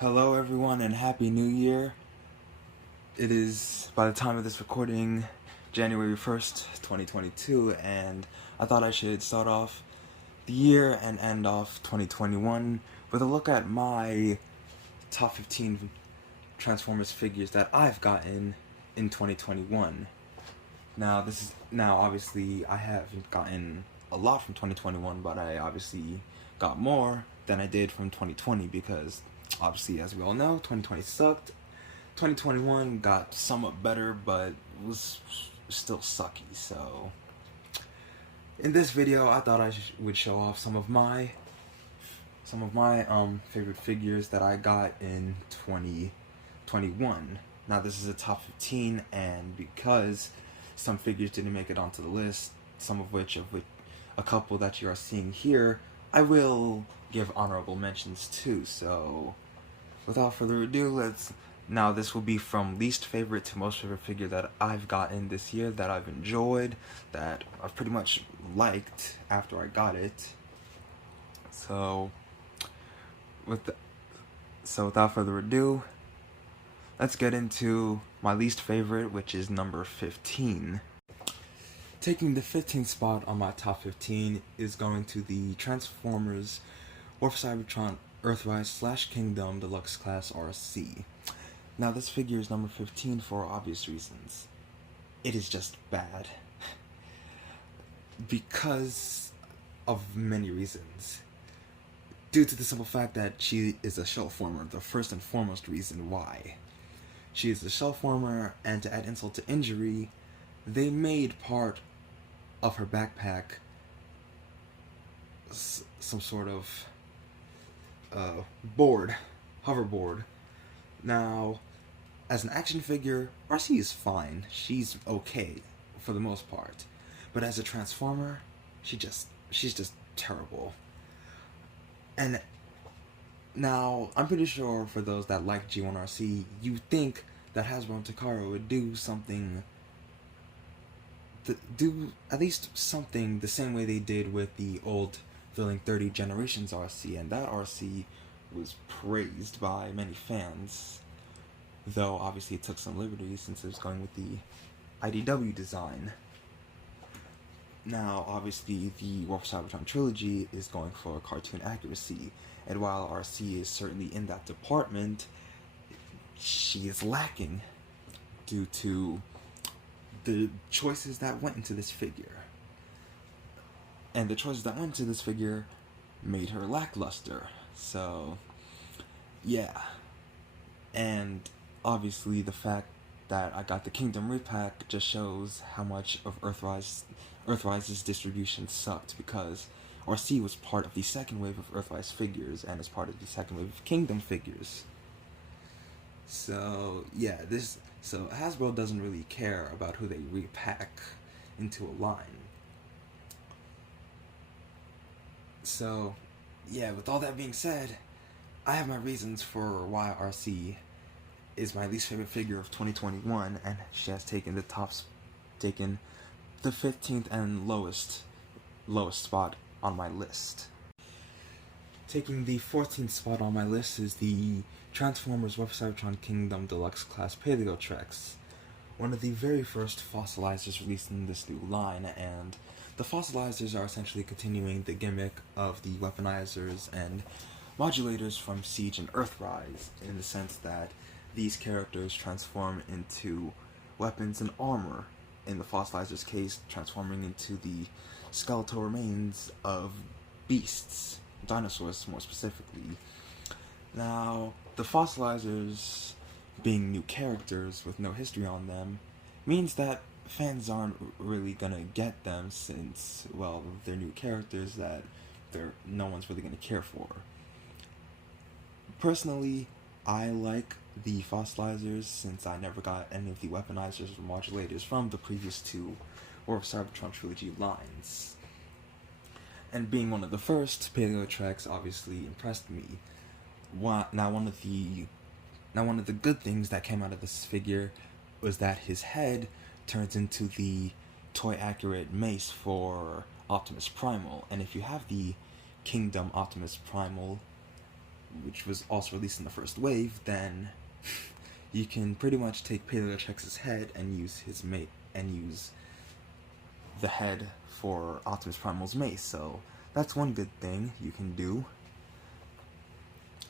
Hello everyone and Happy New Year. It is, by the time of this recording, January 1st, 2022, and I thought I should start off the year and end off 2021 with a look at my top 15 Transformers figures that I've gotten in 2021. Now obviously I haven't gotten a lot from 2021, but I obviously got more than I did from 2020 because obviously, as we all know, 2020 sucked. 2021 got somewhat better, but was still sucky. So in this video, I thought I would show off some of my favorite figures that I got in 2021. Now this is a top 15, and because some figures didn't make it onto the list, some of which a couple that you are seeing here, I will give honorable mentions too. So without further ado, now this will be from least favorite to most favorite figure that I've gotten this year, that I've enjoyed, that I've pretty much liked after I got it. So without further ado, let's get into my least favorite, which is number 15. Taking the 15th spot on my top 15 is going to the Transformers War for Cybertron Earthrise / Kingdom Deluxe Class RC. Now this figure is number 15 for obvious reasons. It is just bad. Because of many reasons. Due to the simple fact that she is a shell former, the first and foremost reason why. She is a shell former, and to add insult to injury, they made part of her backpack some sort of hoverboard. Now, as an action figure, RC is fine. She's okay for the most part, but as a Transformer, she's just terrible. And now, I'm pretty sure for those that like G1 RC, you think that Hasbro and Takara would do something, do at least something the same way they did with the old Villain 30 Generations RC, and that RC was praised by many fans, though obviously it took some liberties since it was going with the IDW design. Now, obviously, the War for Cybertron trilogy is going for cartoon accuracy, and while RC is certainly in that department, she is lacking due to the choices that went into this figure. And the choices that went into this figure made her lackluster. So, yeah. And obviously the fact that I got the Kingdom repack just shows how much of Earthrise's distribution sucked, because RC was part of the second wave of Earthrise figures and is part of the second wave of Kingdom figures. So yeah, so Hasbro doesn't really care about who they repack into a line. So yeah, with all that being said, I have my reasons for why RC is my least favorite figure of 2021, and she has taken the 15th and lowest spot on my list. Taking the 14th spot on my list is the Transformers War for Cybertron Kingdom Deluxe Class Paleotrex, one of the very first fossilizers released in this new line, and the fossilizers are essentially continuing the gimmick of the weaponizers and modulators from Siege and Earthrise, in the sense that these characters transform into weapons and armor, in the fossilizers' case, transforming into the skeletal remains of beasts, dinosaurs more specifically. Now, the fossilizers being new characters with no history on them means that fans aren't really gonna get them, since, well, they're new characters that no one's really gonna care for. Personally, I like the fossilizers since I never got any of the weaponizers or modulators from the previous two War for Cybertron trilogy lines. And being one of the first, Paleotrex obviously impressed me. Now one of the good things that came out of this figure was that his head turns into the toy accurate mace for Optimus Primal, and if you have the Kingdom Optimus Primal, which was also released in the first wave, then you can pretty much take Paleotrex's head and use the head for Optimus Primal's mace. So that's one good thing you can do.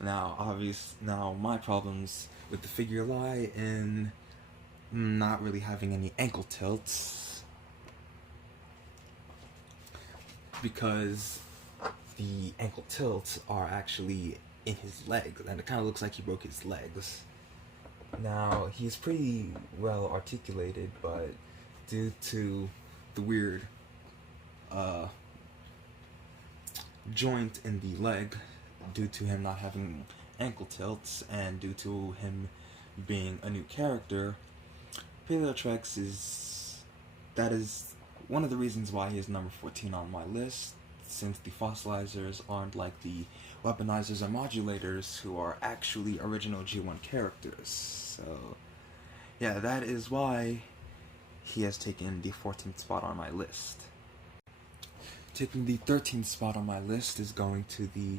Now, my problems with the figure lie in not really having any ankle tilts, because the ankle tilts are actually in his legs, and it kind of looks like he broke his legs. Now, he's pretty well articulated, but due to the weird joint in the leg, due to him not having ankle tilts, and due to him being a new character, Paleotrex is one of the reasons why he is number 14 on my list, since the fossilizers aren't like the weaponizers and modulators, who are actually original G1 characters. So yeah, that is why he has taken the 14th spot on my list. Taking the 13th spot on my list is going to the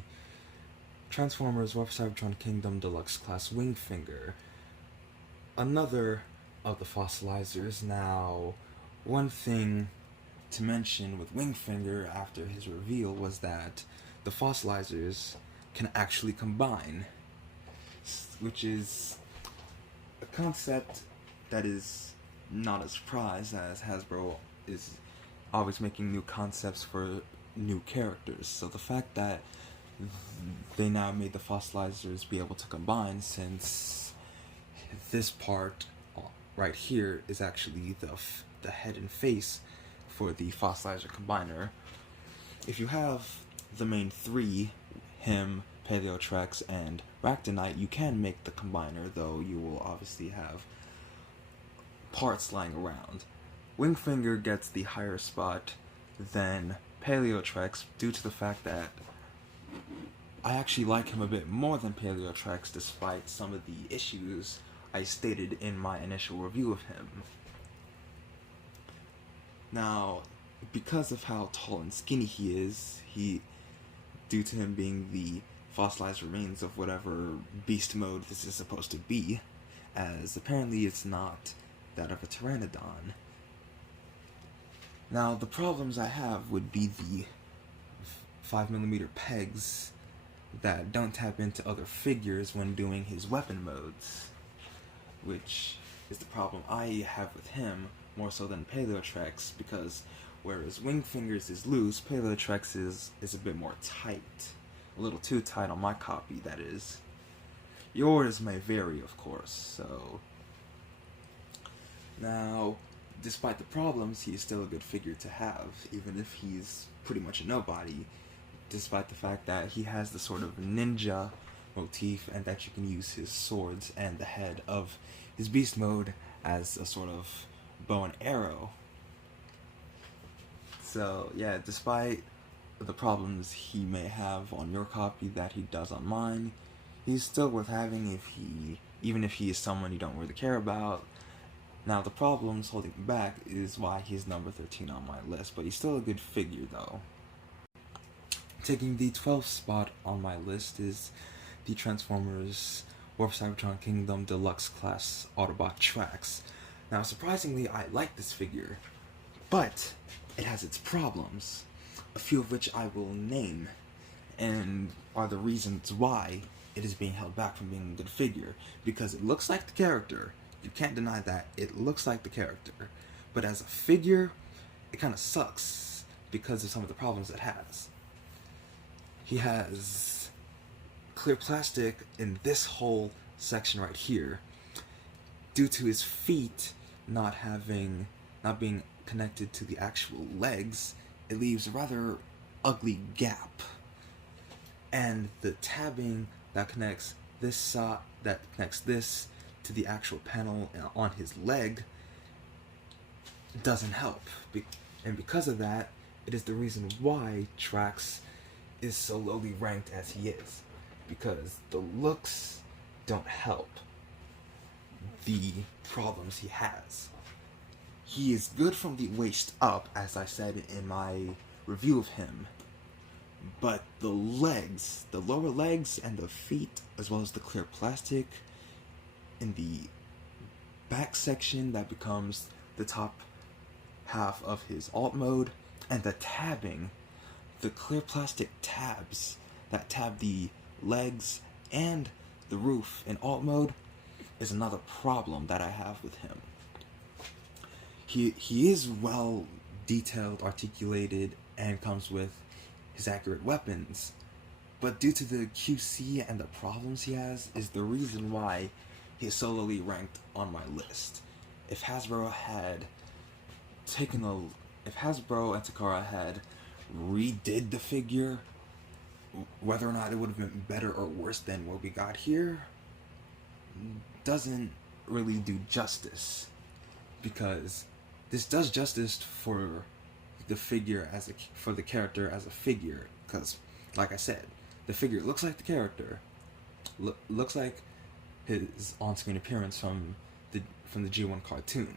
Transformers War for Cybertron Kingdom Deluxe Class Wingfinger, another of the fossilizers. Now, one thing to mention with Wingfinger after his reveal was that the fossilizers can actually combine, which is a concept that is not a surprise, as Hasbro is always making new concepts for new characters. So the fact that they now made the fossilizers be able to combine, since this part right here is actually the head and face for the fossilizer combiner. If you have the main three, him, Paleotrex, and Ractonite, you can make the combiner, though you will obviously have parts lying around. Wingfinger gets the higher spot than Paleotrex due to the fact that I actually like him a bit more than Paleotrex, despite some of the issues I stated in my initial review of him. Now, because of how tall and skinny he is, due to him being the fossilized remains of whatever beast mode this is supposed to be, as apparently it's not that of a Pteranodon. Now, the problems I have would be the 5mm pegs that don't tap into other figures when doing his weapon modes, which is the problem I have with him more so than Paleotrex, because whereas Wingfinger's is loose, Paleotrex is a bit more tight. A little too tight on my copy, that is. Yours may vary, of course, so... Now, despite the problems, he is still a good figure to have, even if he's pretty much a nobody, despite the fact that he has the sort of ninja motif, and that you can use his swords and the head of his beast mode as a sort of bow and arrow. So yeah, despite the problems he may have on your copy that he does on mine, he's still worth having even if he is someone you don't really care about. Now, the problems holding him back is why he's number 13 on my list, but he's still a good figure, though. Taking the 12th spot on my list is the Transformers War for Cybertron Kingdom Deluxe Class Autobot Trax. Now, surprisingly, I like this figure, but it has its problems, a few of which I will name, and are the reasons why it is being held back from being a good figure, because it looks like the character. You can't deny that. It looks like the character. But as a figure, it kind of sucks because of some of the problems it has. He has clear plastic in this whole section right here. Due to his feet not being connected to the actual legs, it leaves a rather ugly gap. And the tabbing that connects this to the actual panel on his leg doesn't help. And because of that, it is the reason why Trax is so lowly ranked as he is. Because the looks don't help the problems he has. He is good from the waist up, as I said in my review of him. But the legs, the lower legs and the feet, as well as the clear plastic in the back section that becomes the top half of his alt mode, and the tabbing, the clear plastic tabs that tab the legs and the roof in alt mode is another problem that I have with him. He is well detailed, articulated, and comes with his accurate weapons, but due to the QC and the problems he has is the reason why he is solely ranked on my list. If Hasbro and Takara had redid the figure, whether or not it would have been better or worse than what we got here doesn't really do justice, because this does justice for the figure for the character as a figure, because like I said, the figure looks like the character, looks like his on-screen appearance from the G1 cartoon.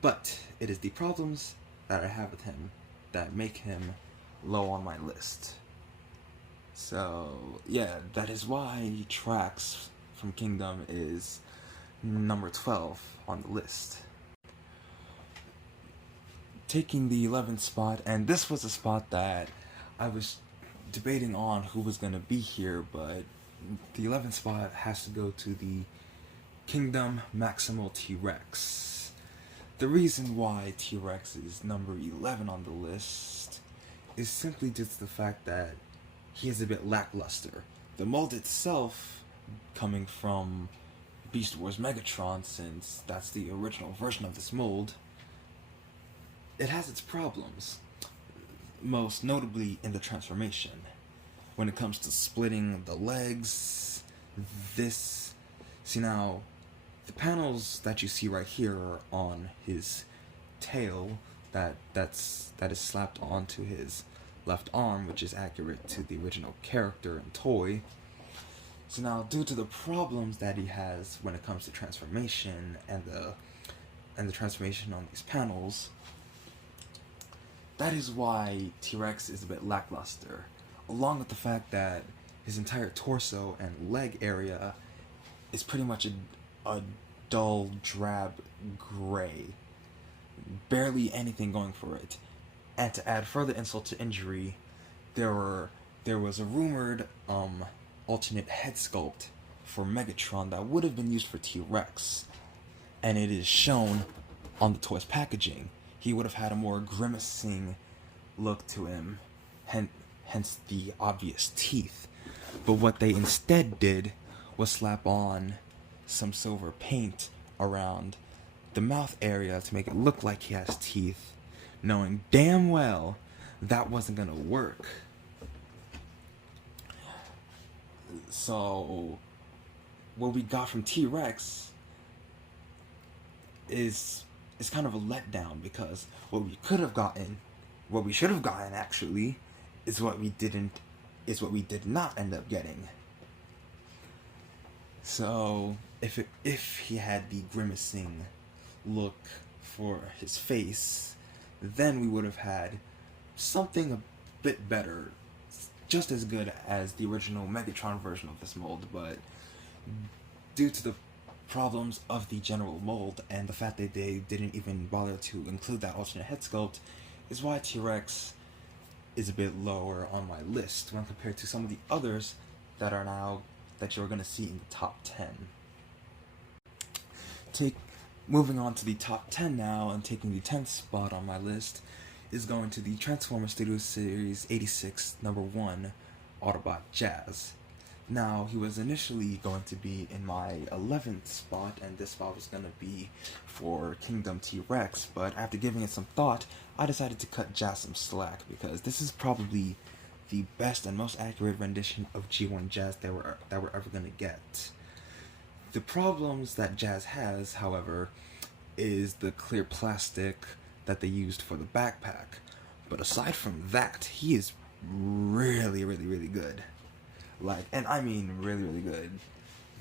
But it is the problems that I have with him that make him low on my list. So yeah, that is why Trax from Kingdom is number 12 on the list. Taking the 11th spot, and this was a spot that I was debating on who was going to be here, but the 11th spot has to go to the Kingdom Maximal T-Rex. The reason why T-Rex is number 11 on the list is simply due to the fact that he is a bit lackluster. The mold itself, coming from Beast Wars Megatron, since that's the original version of this mold, it has its problems, most notably in the transformation. When it comes to splitting the legs, now, the panels that you see right here are on his tail that is slapped onto his left arm, which is accurate to the original character and toy. So now, due to the problems that he has when it comes to transformation and the transformation on these panels, that is why T-Rex is a bit lackluster, along with the fact that his entire torso and leg area is pretty much a dull, drab gray. Barely anything going for it. And to add further insult to injury, there was a rumored alternate head sculpt for Megatron that would have been used for T-Rex, and it is shown on the toy's packaging. He would have had a more grimacing look to him, hence the obvious teeth. But what they instead did was slap on some silver paint around the mouth area to make it look like he has teeth, knowing damn well that wasn't gonna work. So what we got from T-Rex is kind of a letdown, because what we should have gotten actually, is what we did not end up getting. So if he had the grimacing look for his face, then we would have had something a bit better, just as good as the original Megatron version of this mold. But due to the problems of the general mold and the fact that they didn't even bother to include that alternate head sculpt, is why T-Rex is a bit lower on my list when compared to some of the others that you're going to see in the top 10. Moving on to the top 10 now, and taking the 10th spot on my list is going to the Transformers Studio Series 86 number 1 Autobot Jazz. Now, he was initially going to be in my 11th spot, and this spot was going to be for Kingdom T-Rex, but after giving it some thought, I decided to cut Jazz some slack, because this is probably the best and most accurate rendition of G1 Jazz that we're ever going to get. The problems that Jazz has, however, is the clear plastic that they used for the backpack. But aside from that, he is really, really, really good. And I mean really, really good.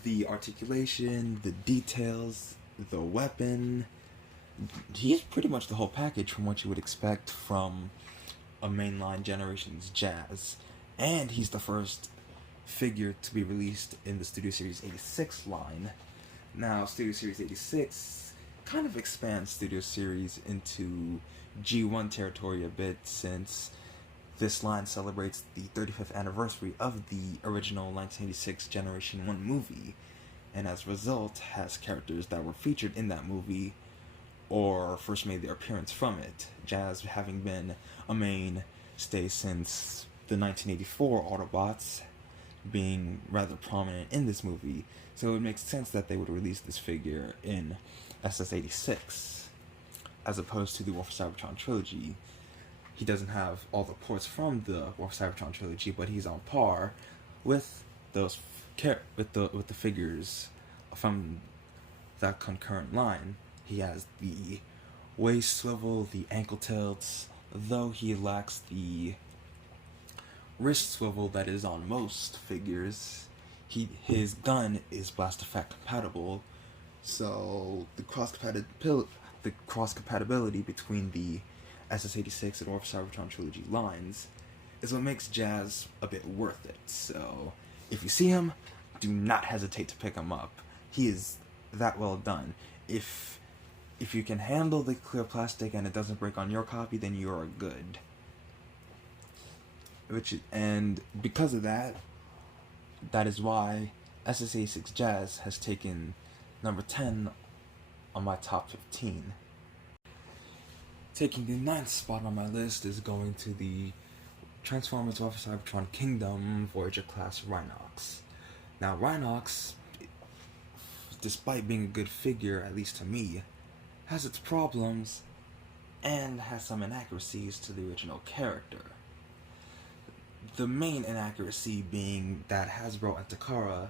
The articulation, the details, the weapon, he is pretty much the whole package from what you would expect from a mainline Generations Jazz, and he's the first figure to be released in the Studio Series 86 line. Now, Studio Series 86 kind of expands Studio Series into G1 territory a bit, since this line celebrates the 35th anniversary of the original 1986 Generation 1 movie, and as a result has characters that were featured in that movie or first made their appearance from it, Jazz having been a mainstay since the 1984 Autobots, being rather prominent in this movie, so it makes sense that they would release this figure in SS86, as opposed to the War for Cybertron trilogy. He doesn't have all the ports from the War for Cybertron trilogy, but he's on par with those with the figures from that concurrent line. He has the waist swivel, the ankle tilts, though he lacks the wrist swivel that is on most figures. His gun is Blast Effect compatible, so the cross compatibility between the SS86 and War for Cybertron trilogy lines is what makes Jazz a bit worth it. So if you see him, do not hesitate to pick him up. He is that well done. If you can handle the clear plastic and it doesn't break on your copy, then you are good. And because of that, that is why SS86 Jazz has taken number 10 on my top 15. Taking the 9th spot on my list is going to the Transformers War for Cybertron Kingdom Voyager class Rhinox. Now, Rhinox, despite being a good figure, at least to me, has its problems and has some inaccuracies to the original character. The main inaccuracy being that Hasbro and Takara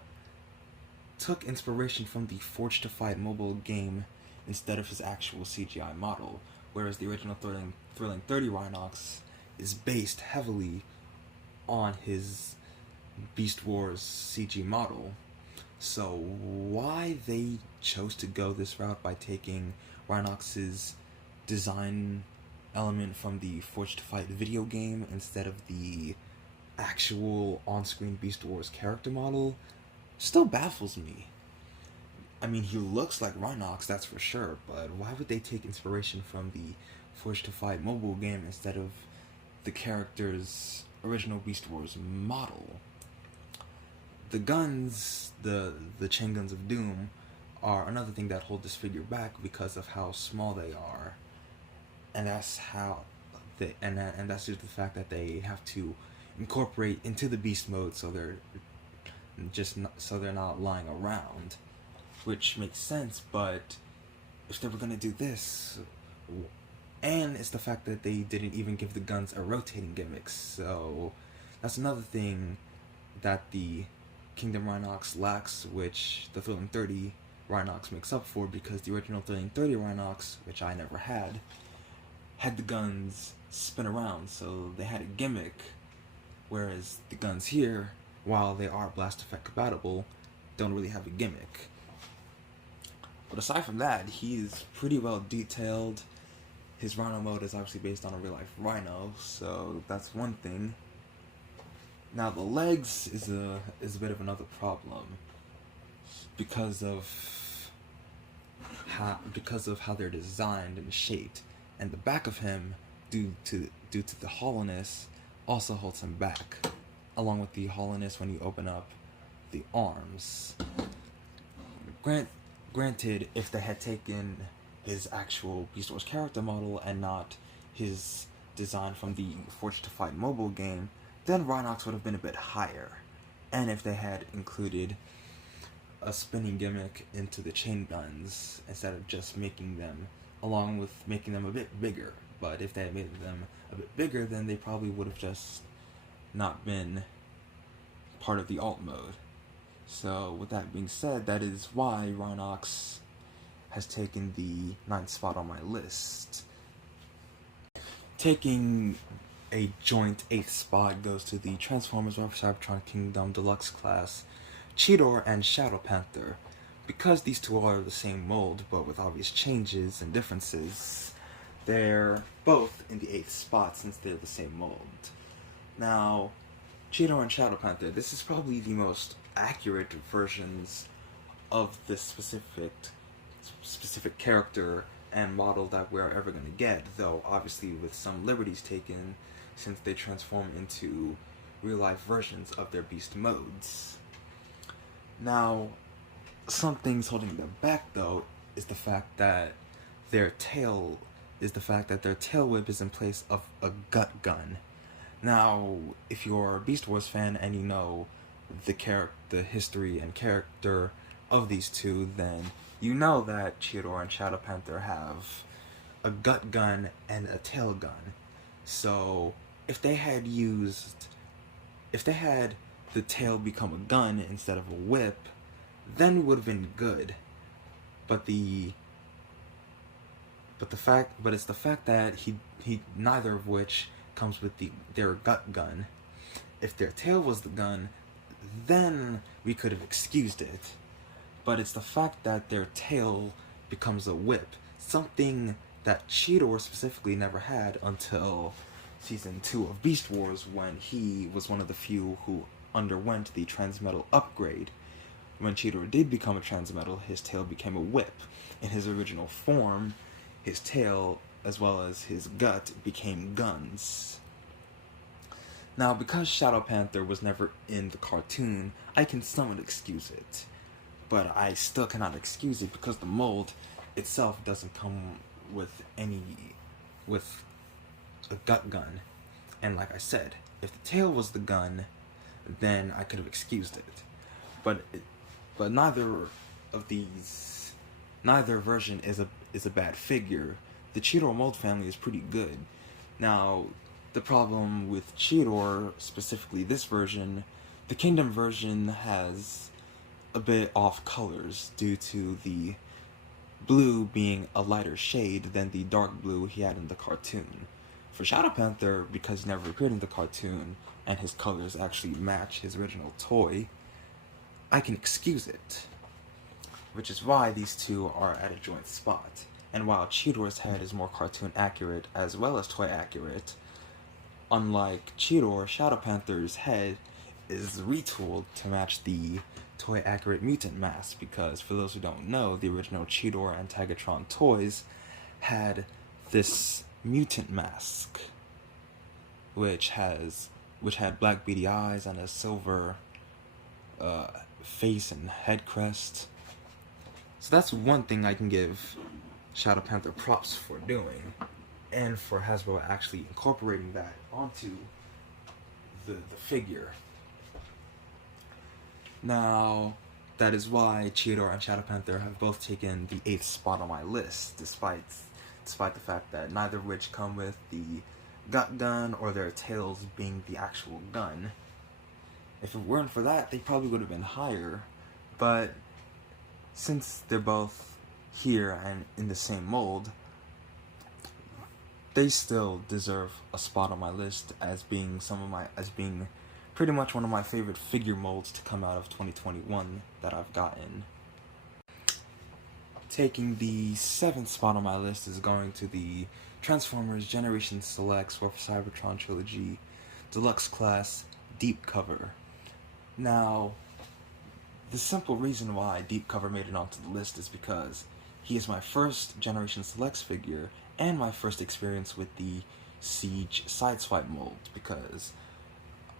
took inspiration from the Forged to Fight mobile game instead of his actual CGI model, whereas the original Thrilling 30 Rhinox is based heavily on his Beast Wars CG model. So why they chose to go this route by taking Rhinox's design element from the Forged to Fight video game instead of the actual on-screen Beast Wars character model still baffles me. I mean, he looks like Rhinox, that's for sure, but why would they take inspiration from the Forged to Fight mobile game instead of the character's original Beast Wars model? The guns, the chain guns of Doom, are another thing that hold this figure back because of how small they are, and that's that's due to the fact that they have to incorporate into the beast mode, so they're not lying around, which makes sense. But if they were gonna do this, and it's the fact that they didn't even give the guns a rotating gimmick, so that's another thing that the Kingdom Rhinox lacks, which the Thrilling 30 Rhinox makes up for, because the original Thrilling 30 Rhinox, which I never had the guns spin around, so they had a gimmick, whereas the guns here, while they are Blast Effect compatible, don't really have a gimmick. But aside from that, he's pretty well detailed. His Rhino mode is obviously based on a real-life Rhino, so that's one thing. Now the legs is a bit of another problem because of how they're designed and shaped, and the back of him, due to the hollowness, also holds him back, along with the hollowness when you open up the arms. Granted, if they had taken his actual Beast Wars character model and not his design from the Forged to Fight mobile game, then Rhinox would have been a bit higher. And if they had included a spinning gimmick into the chain guns instead of just making them, along with making them a bit bigger. But if they had made them a bit bigger, then they probably would have just not been part of the alt mode. So with that being said, that is why Rhinox has taken the 9th spot on my list. Taking a joint 8th spot goes to the Transformers War for Cybertron Kingdom Deluxe class Cheetor and Shadow Panther. Because these two are the same mold but with obvious changes and differences, They're both in the 8th spot since they're the same mold. Now, Cheetor and Shadow Panther, this is probably the most accurate versions of this specific character and model that we're ever going to get, though obviously with some liberties taken since they transform into real-life versions of their beast modes. Now, some things holding them back, though, is the fact that their tail whip is in place of a gut gun. Now, if you're a Beast Wars fan and you know the history and character of these two, then you know that Cheetor and Shadow Panther have a gut gun and a tail gun. So, if they had the tail become a gun instead of a whip, then it would have been good. But it's the fact that he neither of which comes with their gut gun. If their tail was the gun, then we could have excused it. But it's the fact that their tail becomes a whip, something that Cheetor specifically never had until Season 2 of Beast Wars, when he was one of the few who underwent the Transmetal upgrade. When Cheetor did become a Transmetal, his tail became a whip. In his original form, his tail, as well as his gut, became guns. Now, because Shadow Panther was never in the cartoon, I can somewhat excuse it. But I still cannot excuse it because the mold itself doesn't come with a gut gun. And like I said, if the tail was the gun, then I could have excused it. But neither version is a bad figure. The Cheetor mold family is pretty good. Now, the problem with Cheetor, specifically this version, the Kingdom version has a bit off colors due to the blue being a lighter shade than the dark blue he had in the cartoon. For Shadow Panther, because he never appeared in the cartoon and his colors actually match his original toy, I can excuse it. Which is why these two are at a joint spot. And while Cheetor's head is more cartoon accurate as well as toy accurate, unlike Cheetor, Shadow Panther's head is retooled to match the toy accurate mutant mask, because for those who don't know, the original Cheetor and Tigatron toys had this mutant mask, which had black beady eyes and a silver face and head crest. So that's one thing I can give Shadow Panther props for doing, and for Hasbro actually incorporating that onto the figure. Now, that is why Cheetor and Shadow Panther have both taken the 8th spot on my list, despite the fact that neither of which come with the gut gun or their tails being the actual gun. If it weren't for that, they probably would have been higher, but since they're both here and in the same mold, they still deserve a spot on my list as being pretty much one of my favorite figure molds to come out of 2021 that I've gotten. Taking the 7th spot on my list is going to the Transformers Generation Selects War for Cybertron Trilogy Deluxe Class Deep Cover. Now, the simple reason why Deep Cover made it onto the list is because he is my first Generation Selects figure and my first experience with the Siege Sideswipe mold, because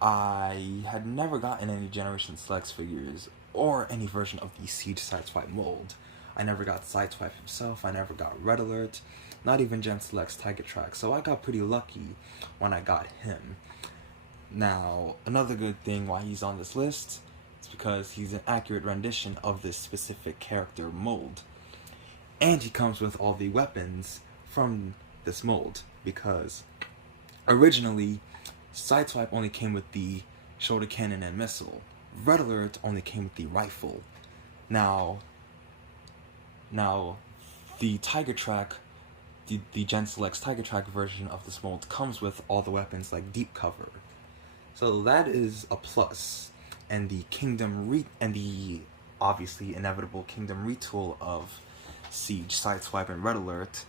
I had never gotten any Generation Selects figures or any version of the Siege Sideswipe mold. I never got Sideswipe himself, I never got Red Alert, not even Gen Selects Tigertrax, so I got pretty lucky when I got him. Now, another good thing why he's on this list is because he's an accurate rendition of this specific character mold. And he comes with all the weapons from this mold, because originally Sideswipe only came with the shoulder cannon and missile. Red Alert only came with the rifle. Now the Tigertrack, the Gen Selects Tigertrack version of this mold comes with all the weapons like Deep Cover. So that is a plus. And the obviously inevitable Kingdom retool of Siege, Sideswipe, and Red Alert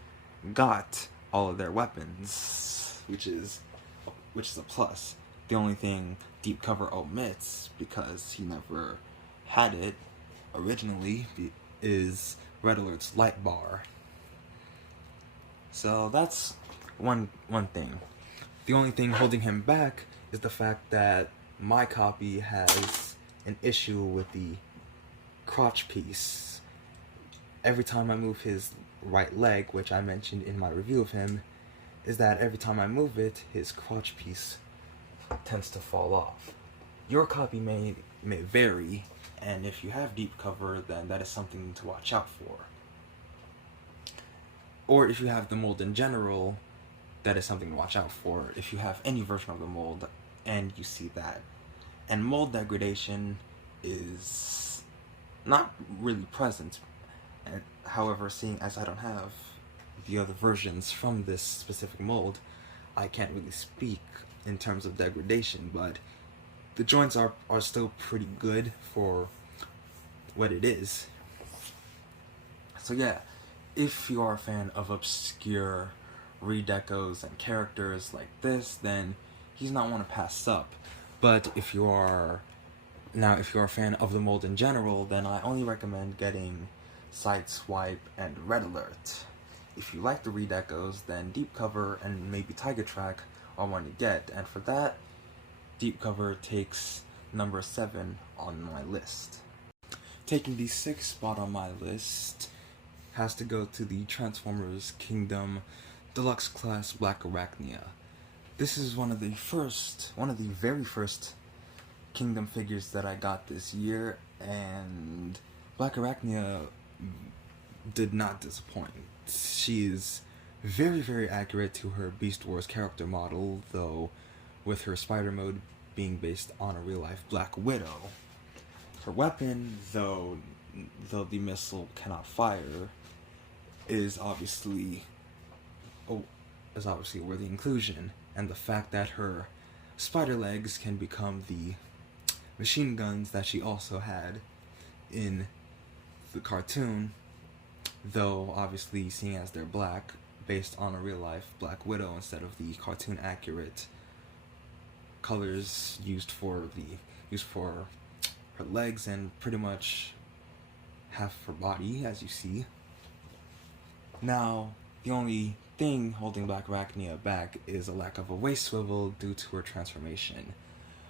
got all of their weapons, which is a plus. The only thing Deep Cover omits, because he never had it originally, is Red Alert's light bar. So that's one thing. The only thing holding him back is the fact that my copy has an issue with the crotch piece. Every time I move his right leg, which I mentioned in my review of him, is that every time I move it, his crotch piece tends to fall off. Your copy may vary, and if you have Deep Cover, then that is something to watch out for. Or if you have the mold in general, that is something to watch out for. If you have any version of the mold and you see that. And mold degradation is not really present. And however, seeing as I don't have the other versions from this specific mold, I can't really speak in terms of degradation, but the joints are still pretty good for what it is. So yeah, if you are a fan of obscure redecos and characters like this, then he's not one to pass up. But if you are a fan of the mold in general, then I only recommend getting Sideswipe and Red Alert. If you like the redecos, then Deep Cover and maybe Tiger Track are one to get, and for that, Deep Cover takes number 7 on my list. Taking the 6th spot on my list has to go to the Transformers Kingdom Deluxe Class Black Arachnia. This is one of the very first Kingdom figures that I got this year, and Black Arachnia did not disappoint. She is very, very accurate to her Beast Wars character model, though with her spider mode being based on a real-life Black Widow. Her weapon, though the missile cannot fire, is obviously a worthy inclusion, and the fact that her spider legs can become the machine guns that she also had in the cartoon, though obviously seeing as they're black, based on a real-life Black Widow instead of the cartoon accurate colors used for her legs and pretty much half her body, as you see. Now, the only thing holding Black Arachnia back is a lack of a waist swivel due to her transformation.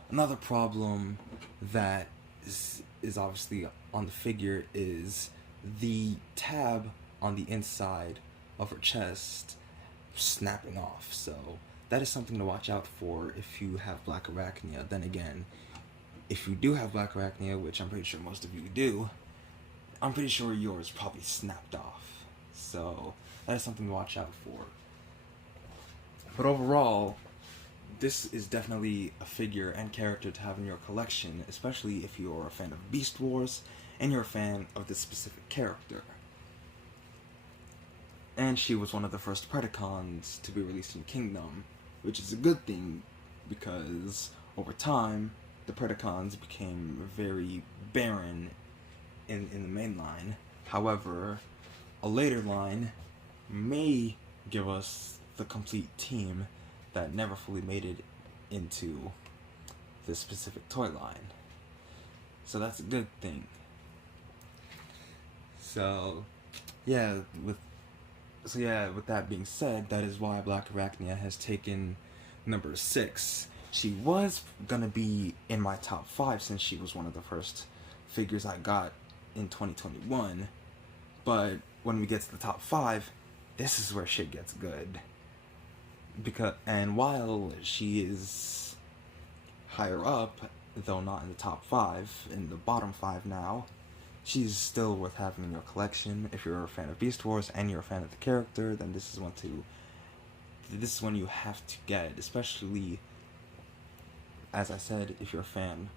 Another problem that is obviously on the figure is the tab on the inside of her chest snapping off, so that is something to watch out for if you have Black Arachnia. Then again, if you do have Black Arachnia, which I'm pretty sure most of you do, I'm pretty sure yours probably snapped off, so that is something to watch out for. But overall, this is definitely a figure and character to have in your collection, especially if you're a fan of Beast Wars and you're a fan of this specific character. And she was one of the first Predacons to be released in Kingdom, which is a good thing because over time the Predacons became very barren in the main line. However, a later line may give us the complete team that never fully made it into this specific toy line. So that's a good thing. So yeah, with that being said, that is why Black Arachnia has taken number 6. She was gonna be in my top 5 since she was one of the first figures I got in 2021. But when we get to the top 5, this is where shit gets good. And while she is higher up, though not in the top 5, in the bottom 5 now, she's still worth having in your collection. If you're a fan of Beast Wars and you're a fan of the character, then this is one you have to get, especially, as I said, if you're a fan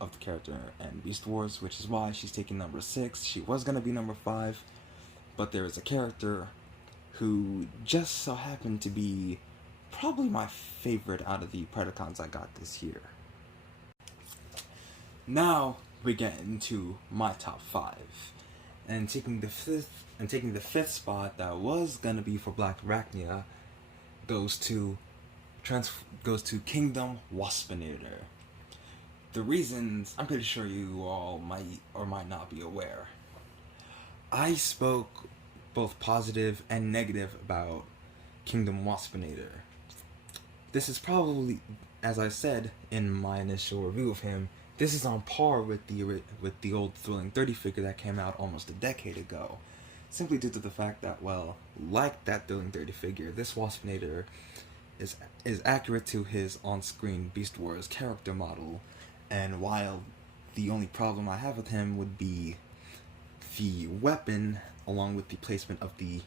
of the character and Beast Wars, which is why she's taking number 6. She was gonna be number 5, but there is a character who just so happened to be probably my favorite out of the Predacons I got this year. Now we get into my top 5, and taking the fifth spot that was gonna be for Black Arachnia goes to Kingdom Waspinator. The reasons, I'm pretty sure you all might or might not be aware. I spoke both positive and negative about Kingdom Waspinator. This is probably, as I said in my initial review of him, this is on par with the old Thrilling 30 figure that came out almost a decade ago. Simply due to the fact that, well, like that Thrilling 30 figure, this Waspinator is accurate to his on-screen Beast Wars character model, and while the only problem I have with him would be the weapon, along with the placement of the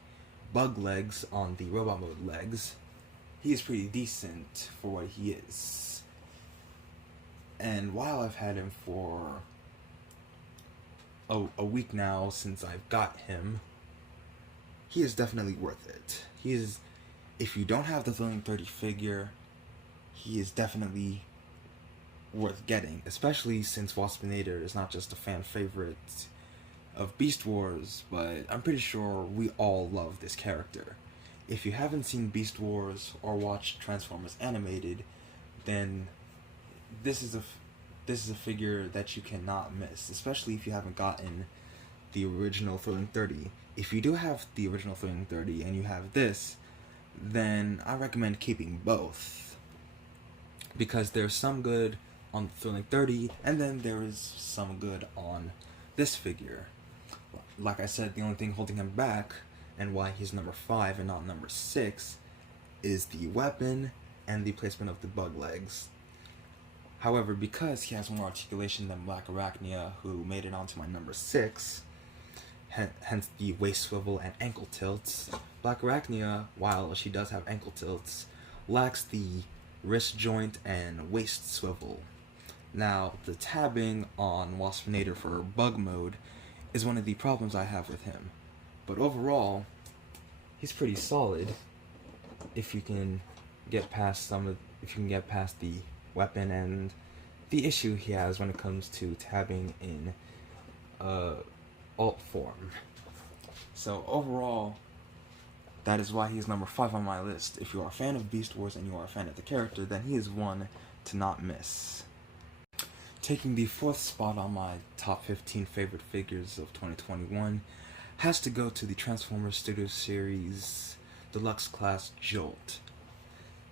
bug legs on the robot mode legs, he is pretty decent for what he is. And while I've had him for a week now since I've got him, he is definitely worth it. He is, if you don't have the Thrilling 30 figure, he is definitely worth getting, especially since Waspinator is not just a fan favorite of Beast Wars, but I'm pretty sure we all love this character. If you haven't seen Beast Wars or watched Transformers Animated, then this is a figure that you cannot miss, especially if you haven't gotten the original Thrilling 30. If you do have the original Thrilling 30 and you have this, then I recommend keeping both, because there's some good on the Thrilling 30, and then there is some good on this figure. Like I said, the only thing holding him back, and why he's number 5 and not number 6, is the weapon and the placement of the bug legs. However, because he has more articulation than Black Arachnia, who made it onto my number 6, hence the waist swivel and ankle tilts, Black Arachnia, while she does have ankle tilts, lacks the wrist joint and waist swivel. Now, the tabbing on Waspinator for bug mode is one of the problems I have with him. But overall, he's pretty solid if you can get past the weapon and the issue he has when it comes to tabbing in alt form. So overall, that is why he's number 5 on my list. If you are a fan of Beast Wars and you are a fan of the character, then he is one to not miss. Taking the 4th spot on my top 15 favorite figures of 2021 has to go to the Transformers Studio Series Deluxe Class Jolt.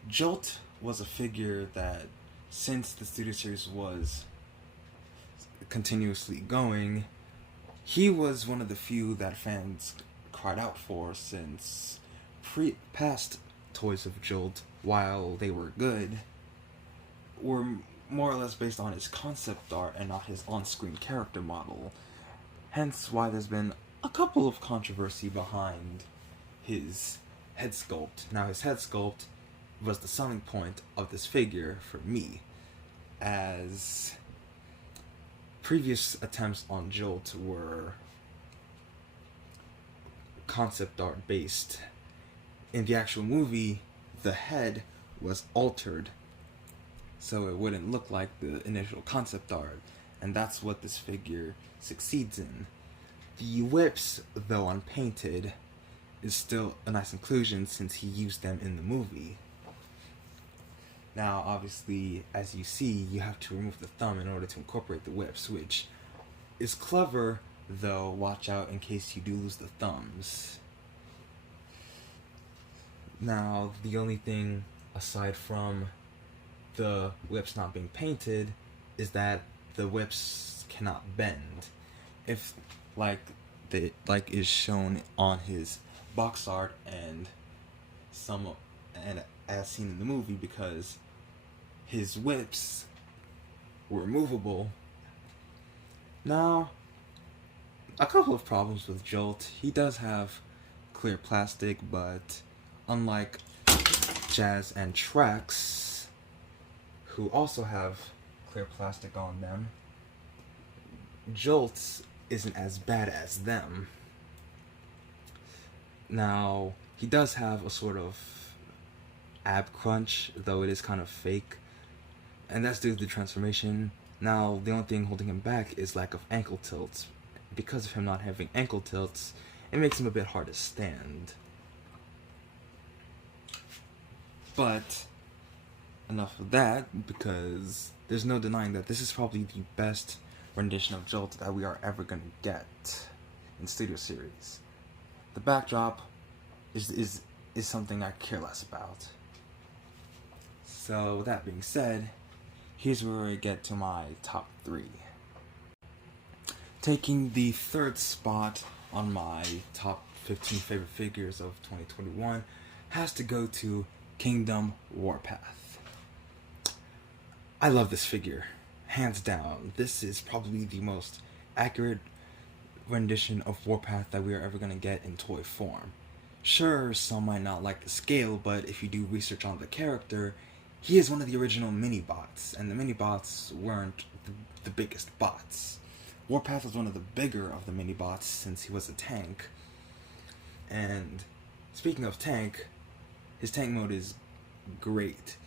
Jolt was a figure that, since the Studio Series was continuously going, he was one of the few that fans cried out for, since past toys of Jolt, while they were good, were more or less based on his concept art and not his on-screen character model. Hence why there's been a couple of controversy behind his head sculpt. Now, his head sculpt was the selling point of this figure for me, as previous attempts on Jolt were concept art based. In the actual movie, the head was altered so it wouldn't look like the initial concept art, and that's what this figure succeeds in. The whips, though unpainted, is still a nice inclusion since he used them in the movie. Now, obviously, as you see, you have to remove the thumb in order to incorporate the whips, which is clever, though watch out in case you do lose the thumbs. Now, the only thing aside from the whips not being painted is that the whips cannot bend. If, like is shown on his box art and as seen in the movie, because his whips were movable. Now, a couple of problems with Jolt. He does have clear plastic, but unlike Jazz and Trax, who also have clear plastic on them, Jolt's isn't as bad as them. Now, he does have a sort of ab crunch, though it is kind of fake, and that's due to the transformation. Now, the only thing holding him back is lack of ankle tilts. Because of him not having ankle tilts, it makes him a bit hard to stand. But enough of that, because there's no denying that this is probably the best rendition of Jolt that we are ever going to get in Studio Series. The backdrop is something I care less about. So, with that being said, here's where I get to my top 3. Taking the third spot on my top 15 favorite figures of 2021 has to go to Kingdom Warpath. I love this figure, hands down. This is probably the most accurate rendition of Warpath that we are ever going to get in toy form. Sure, some might not like the scale, but if you do research on the character, he is one of the original mini-bots, and the mini-bots weren't the biggest bots. Warpath was one of the bigger of the mini-bots since he was a tank. And speaking of tank, his tank mode is great.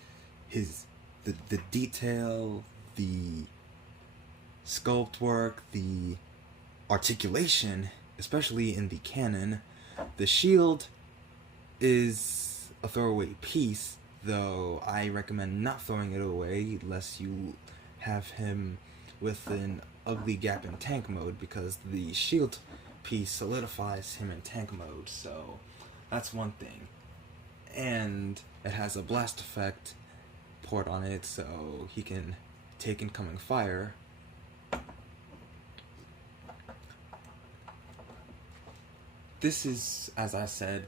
The detail, the sculpt work, the articulation, especially in the cannon. The shield is a throwaway piece, though I recommend not throwing it away unless you have him with an ugly gap in tank mode, because the shield piece solidifies him in tank mode, so that's one thing. And it has a blast effect port on it, so he can take incoming fire. This is, as I said,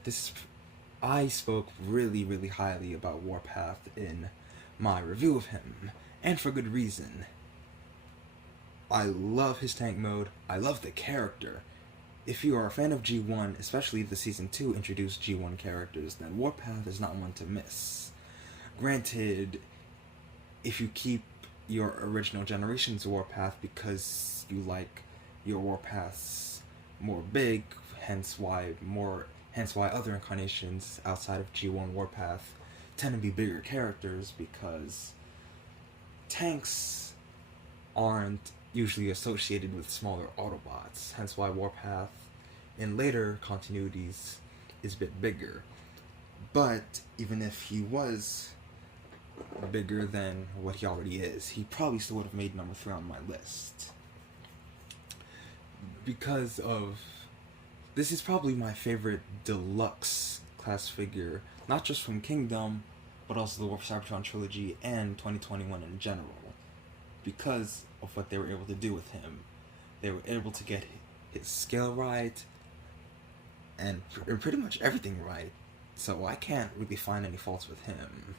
I spoke really, really highly about Warpath in my review of him, and for good reason. I love his tank mode, I love the character. If you are a fan of G1, especially the Season 2 introduced G1 characters, then Warpath is not one to miss. Granted, if you keep your original generation's Warpath because you like your Warpaths more big, hence why other incarnations outside of G1 Warpath tend to be bigger characters, because tanks aren't usually associated with smaller Autobots, hence why Warpath in later continuities is a bit bigger. But even if he was bigger than what he already is, he probably still would have made number 3 on my list. Because of this is probably my favorite deluxe class figure, not just from Kingdom, but also the War for Cybertron trilogy and 2021 in general. Because of what they were able to do with him. They were able to get his scale right, and pretty much everything right. So I can't really find any faults with him.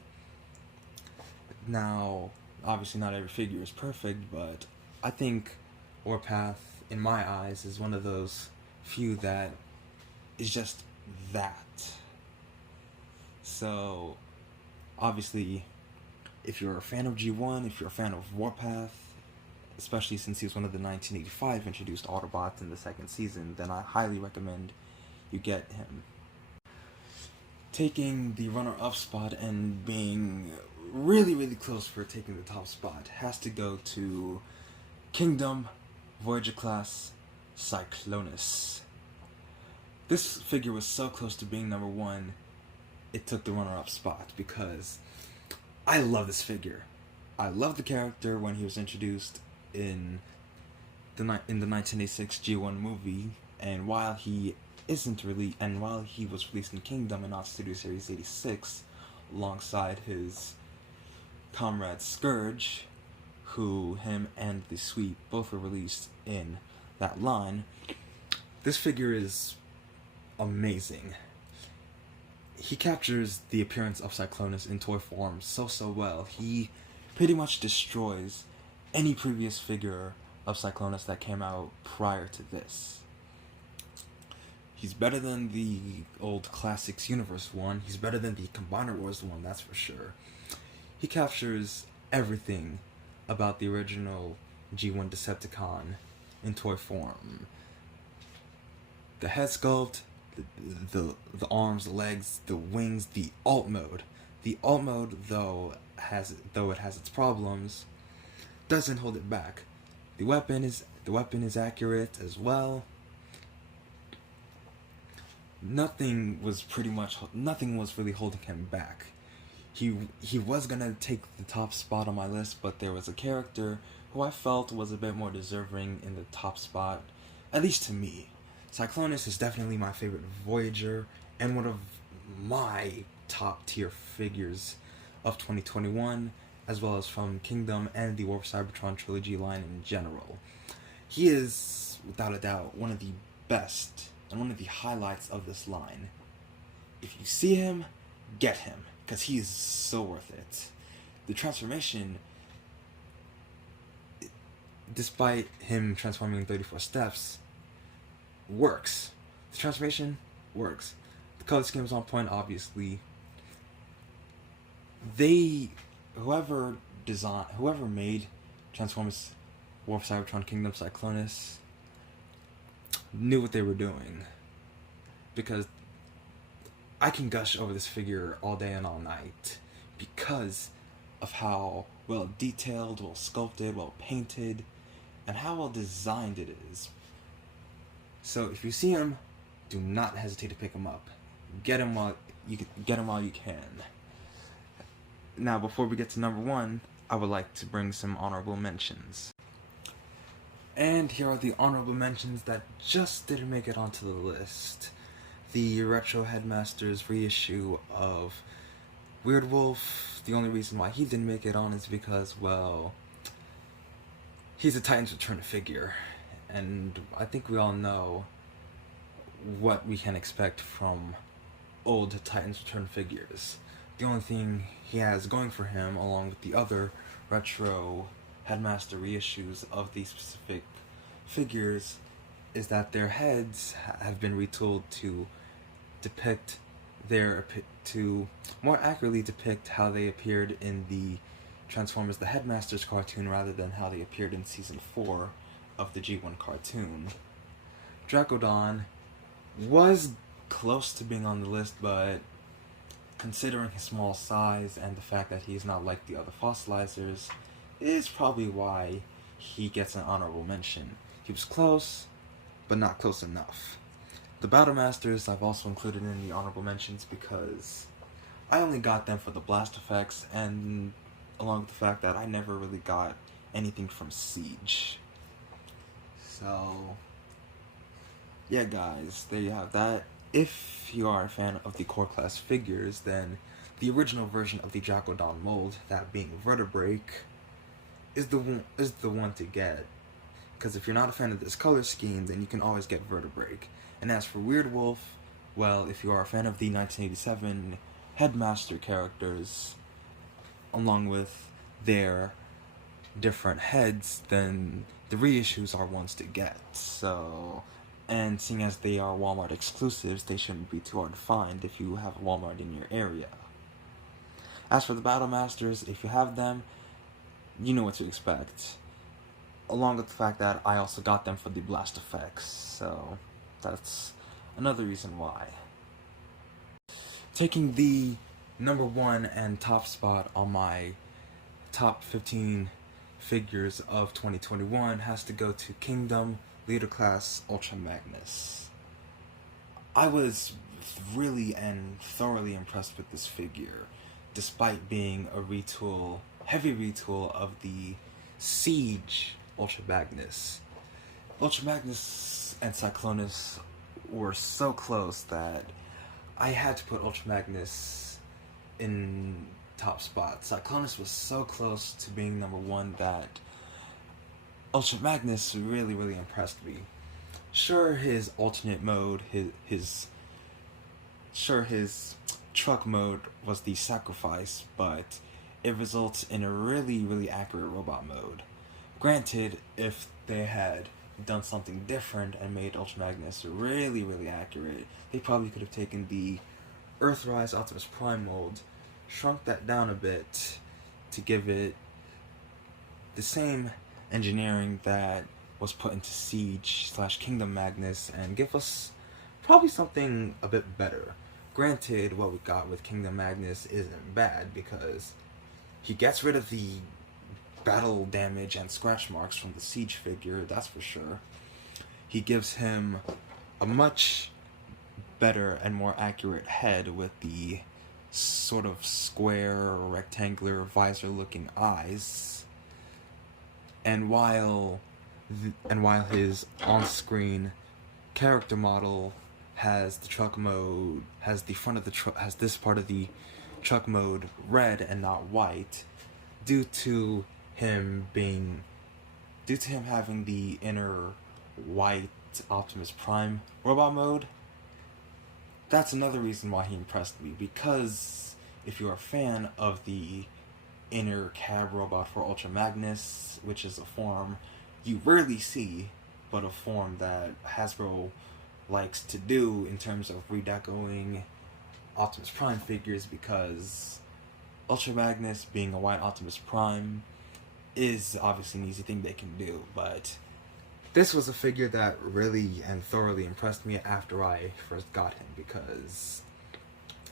Now, obviously not every figure is perfect, but I think Warpath, in my eyes, is one of those few that is just that. So, obviously, if you're a fan of G1, if you're a fan of Warpath, especially since he was one of the 1985 introduced Autobots in the second season, then I highly recommend you get him. Taking the runner-up spot and being really, really close for taking the top spot has to go to Kingdom Voyager Class Cyclonus. This figure was so close to being number 1, it took the runner-up spot, because I love this figure. I love the character when he was introduced in the 1986 G1 movie, and while he was released in Kingdom and not Studio Series 86, alongside his comrade Scourge, who him and the Sweep both were released in that line, this figure is amazing. He captures the appearance of Cyclonus in toy form so well. He pretty much destroys any previous figure of Cyclonus that came out prior to this. He's better than the old Classics Universe one. He's better than the Combiner Wars one, that's for sure. He captures everything about the original G1 Decepticon in toy form. The head sculpt, the arms, the legs, the wings, the alt mode. The alt mode, though it has its problems, doesn't hold it back. The weapon is accurate as well. Nothing was really holding him back. he was gonna take the top spot on my list, but there was a character who I felt was a bit more deserving in the top spot, at least to me. Cyclonus is definitely my favorite Voyager and one of my top tier figures of 2021, as well as from Kingdom and the War for Cybertron trilogy line in general. He is, without a doubt, one of the best and one of the highlights of this line. If you see him, get him, because he is so worth it. The transformation, despite him transforming in 34 steps, works. The transformation works. The color scheme is on point, obviously. Whoever made Transformers War for Cybertron Kingdom Cyclonus knew what they were doing. Because I can gush over this figure all day and all night because of how well detailed, well sculpted, well painted, and how well designed it is. So if you see him, do not hesitate to pick him up. Get him while you can. Now, before we get to number 1, I would like to bring some honorable mentions. And here are the honorable mentions that just didn't make it onto the list. The Retro Headmasters reissue of Weird Wolf. The only reason why he didn't make it on is because, well, he's a Titans Return figure. And I think we all know what we can expect from old Titans Return figures. The only thing he has going for him, along with the other Retro Headmaster reissues of these specific figures, is that their heads have been retooled to more accurately depict how they appeared in the Transformers the Headmasters cartoon rather than how they appeared in Season 4 of the G1 cartoon. Dracodon was close to being on the list, but considering his small size and the fact that he's not like the other fossilizers, is probably why he gets an honorable mention. He was close, but not close enough. The Battle Masters I've also included in the honorable mentions because I only got them for the blast effects, and along with the fact that I never really got anything from Siege. So, yeah guys, there you have that. If you are a fan of the core class figures, then the original version of the Dracodon mold, that being Vertebrake, is the one to get. Because if you're not a fan of this color scheme, then you can always get Vertebrake. And as for Weird Wolf, well, if you are a fan of the 1987 Headmaster characters, along with their different heads, then the reissues are ones to get. So, and seeing as they are Walmart exclusives, they shouldn't be too hard to find if you have a Walmart in your area. As for the Battle Masters, if you have them, you know what to expect. Along with the fact that I also got them for the blast effects, so that's another reason why. Taking the number 1 and top spot on my top 15 figures of 2021 has to go to Kingdom Leader Class Ultra Magnus. I was really and thoroughly impressed with this figure, despite being a heavy retool of the Siege Ultra Magnus. Ultra Magnus and Cyclonus were so close that I had to put Ultra Magnus in top spot. Cyclonus was so close to being number 1 that Ultra Magnus really, really impressed me. Sure, his alternate mode, his truck mode was the sacrifice, but it results in a really, really accurate robot mode. Granted, if they had done something different and made Ultra Magnus really, really accurate, they probably could have taken the Earthrise Optimus Prime mold, shrunk that down a bit to give it the same engineering that was put into Siege/Kingdom Magnus and give us probably something a bit better. Granted, what we got with Kingdom Magnus isn't bad because he gets rid of the battle damage and scratch marks from the Siege figure, that's for sure. He gives him a much better and more accurate head with the sort of square or rectangular visor looking eyes. And while his on-screen character model has the truck mode, has the front of the truck, has this part of the truck mode red and not white, due to him having the inner white Optimus Prime robot mode. That's another reason why he impressed me, because if you're a fan of the inner cab robot for Ultra Magnus, which is a form you rarely see, but a form that Hasbro likes to do in terms of redecoing Optimus Prime figures, because Ultra Magnus being a white Optimus Prime is obviously an easy thing they can do, but this was a figure that really and thoroughly impressed me after I first got him, because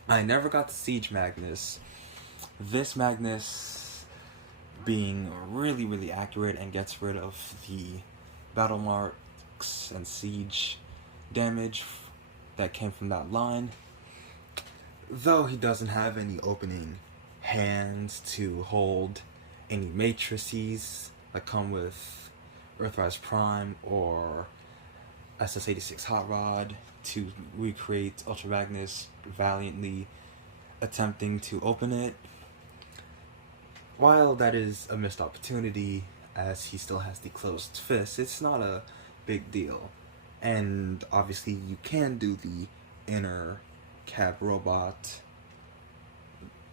I never got the Siege Magnus. This Magnus being really, really accurate and gets rid of the battle marks and siege damage that came from that line. Though he doesn't have any opening hands to hold any matrices that come with Earthrise Prime or SS-86 Hot Rod to recreate Ultra Magnus valiantly attempting to open it. While that is a missed opportunity, as he still has the closed fist, it's not a big deal. And obviously you can do the inner cab robot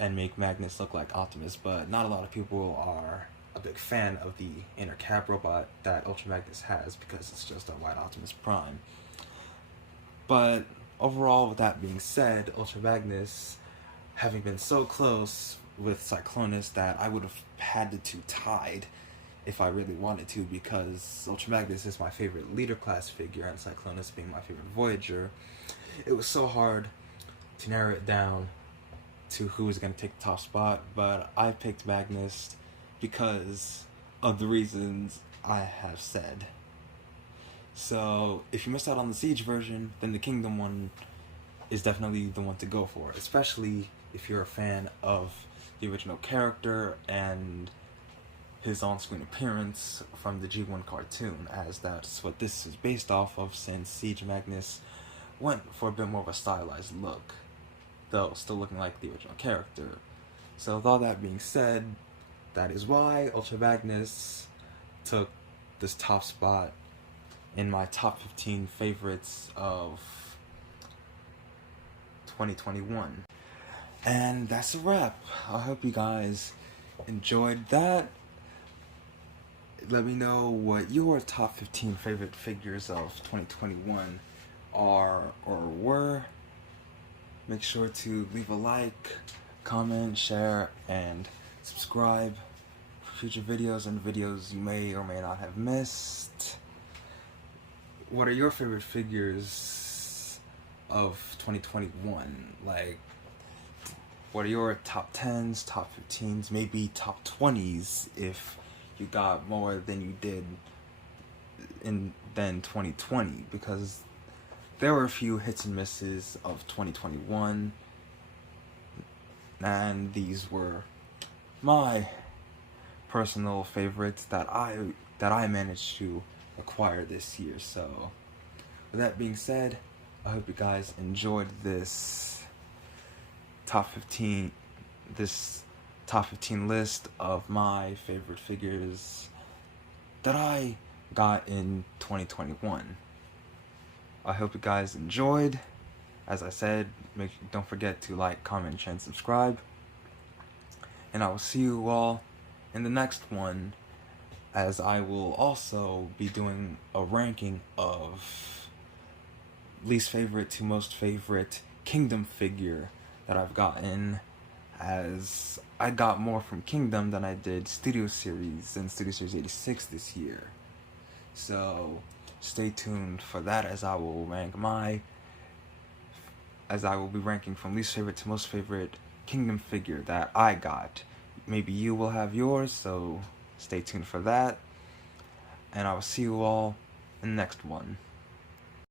and make Magnus look like Optimus, but not a lot of people are a big fan of the inner cab robot that Ultra Magnus has, because it's just a white Optimus Prime. But overall, with that being said, Ultra Magnus, having been so close with Cyclonus that I would have had the two tied if I really wanted to, because Ultra Magnus is my favorite leader class figure and Cyclonus being my favorite Voyager, it was so hard to narrow it down to who was going to take the top spot, but I picked Magnus because of the reasons I have said. So if you missed out on the Siege version, then the Kingdom one is definitely the one to go for, especially if you're a fan of the original character and his on-screen appearance from the G1 cartoon, as that's what this is based off of, since Siege Magnus went for a bit more of a stylized look, though still looking like the original character. So with all that being said, that is why Ultra Magnus took this top spot in my top 15 favorites of 2021. And that's a wrap. I hope you guys enjoyed that. Let me know what your top 15 favorite figures of 2021 are or were. Make sure to leave a like, comment, share, and subscribe for future videos and videos you may or may not have missed. What are your favorite figures of 2021? Like, what are your top 10s, top 15s, maybe top 20s if you got more than you did than 2020, because there were a few hits and misses of 2021, and these were my personal favorites that I managed to acquire this year. So with that being said, I hope you guys enjoyed this top 15 list of my favorite figures that I got in 2021. I hope you guys enjoyed. As I said, don't forget to like, comment, share, and subscribe. And I will see you all in the next one, as I will also be doing a ranking of least favorite to most favorite Kingdom figure that I've gotten, as I got more from Kingdom than I did Studio Series and Studio Series 86 this year. So stay tuned for that, as I will be ranking from least favorite to most favorite Kingdom figure that I got. Maybe you will have yours, so stay tuned for that. And I will see you all in the next one.